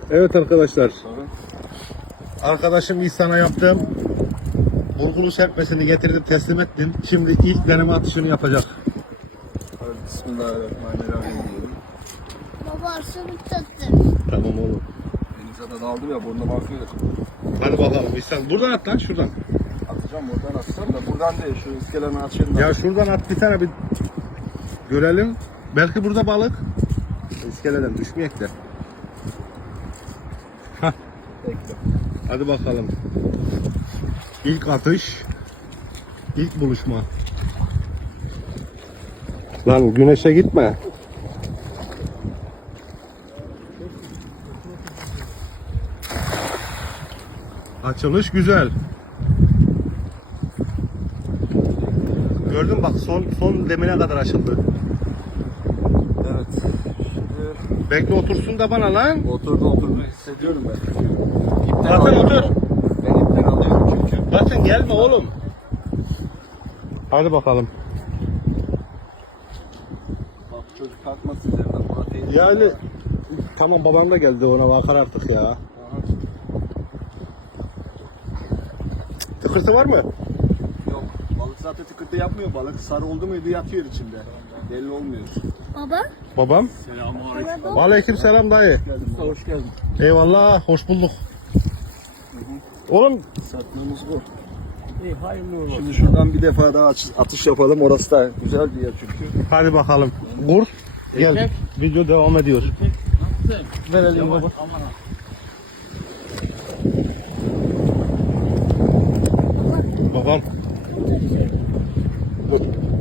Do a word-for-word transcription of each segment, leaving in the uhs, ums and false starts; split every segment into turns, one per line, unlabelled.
Evet arkadaşlar. Arkadaşım İhsan'a yaptığım bulgulu serpmesini getirdim, teslim ettim. Şimdi ilk deneme atışını yapacak.
Hadi bismillahirrahmanirrahim.
Baba arsını tattım.
Tamam oğlum.
Beni zaten aldım ya, burnuna bakıyor.
Hadi bakalım İhsan. Buradan at lan, şuradan.
Atacağım, buradan atsam da buradan değil, şu iskeleni açayım da.
Ya şuradan at bir tane, bir görelim. Belki burada balık. İskeleden düşmeyek de. Hah.
Bekle.
Hadi bakalım. İlk atış. İlk buluşma. Lan güneşe gitme. Açılış güzel. Gördün bak, son son demine kadar açıldı.
Evet. Şimdi
Bekle otursun da bana lan.
oturdu oturdu hissediyorum ben. İpten
Zaten
alıyorum.
otur.
Ben ipten alıyorum çünkü.
Zaten gelme oğlum. Hadi bakalım.
Bak çocuk kalkmasın üzerinden. Protein.
Yani tamam, baban da geldi, ona bakar artık ya.
Aha.
Tıkırtı var mı?
Yok. Balık zaten tıkırtı yapmıyor. Balık sarı oldu muydu yatıyor içinde. Belli olmuyor.
Baba.
Babam.
Baba.
Aleyküm selam dayı.
Geldin. Hoş geldin.
Eyvallah, hoş bulduk. Oğlum
Satmamız bu.
İyi, hayırlı olsun.
Şimdi şuradan bir defa daha atış, atış yapalım. Orası da güzel bir yer çünkü.
hadi bakalım. Vur. Gel. Video devam ediyor. Verelim baba. Babam. Dur.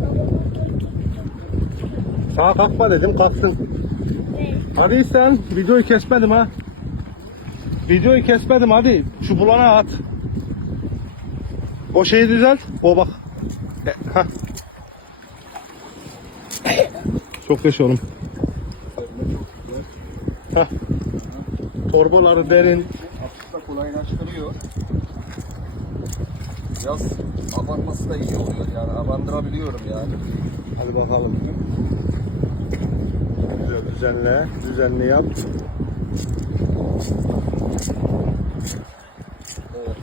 Sağa kalkma dedim, kalksın. Hadi sen, videoyu kesmedim ha. Videoyu kesmedim, hadi şu bulana at. O şeyi düzelt. O bak. E, hah. Çok geç oğlum. Hah. Torbaları derin.
Atışta kolaylaştırıyor. Biraz abanması da iyi oluyor yani. Abandırabiliyorum yani.
Hadi bakalım. Güzel, düzenle, düzenli yap.
Evet.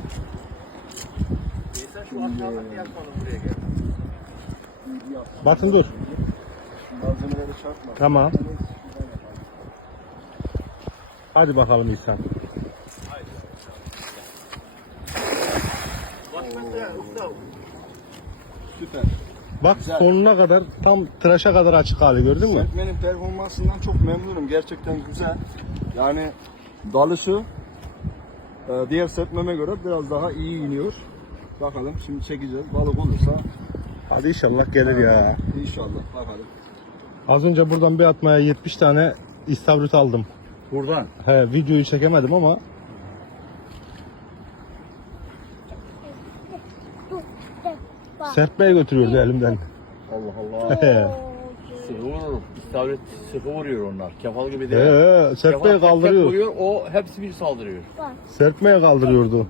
Sen şu aşağıdaki yapalım, buraya gel.
Batın dur.
Malzemeleri çarpma.
Tamam. Hadi bakalım İhsan.
Bak mesela usta.
Süper.
Bak
Güzel.
sonuna kadar, tam tıraşa kadar açık hali, gördün mü?
Serpmenin performansından çok memnunum. Gerçekten güzel. Yani dalışı e, diğer serpmeme göre biraz daha iyi iniyor. Bakalım şimdi çekeceğiz. Balık olursa
Hadi inşallah gelir ya.
İnşallah bakalım.
Az önce buradan bir atmaya yetmiş tane istavrit aldım.
Buradan.
He, videoyu çekemedim ama
Bak.
serpmeye götürüyordu elimden.
Allah Allah.
He,
Sıkı vurur. İstavrit sıkı vuruyor onlar. Kefal gibi değil.
he, serpmeye
Kefal tek tek
kaldırıyor.
vuruyor, o hepsi bir saldırıyor.
Bak.
Serpmeye kaldırıyordu.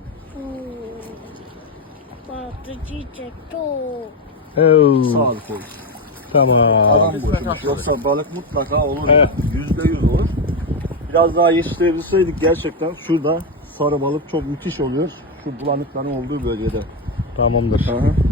Bak. Çiçek to.
He,
Sağlık olsun.
tamam.
Adam boşmuş. Yoksa balık mutlaka olur.
Evet.
Yüzde yüz olur. Biraz daha yetiştirebilseydik gerçekten şurada sarı balık çok müthiş oluyor. Şu bulanıkların olduğu bölgede.
Tamamdır.
Hı hı.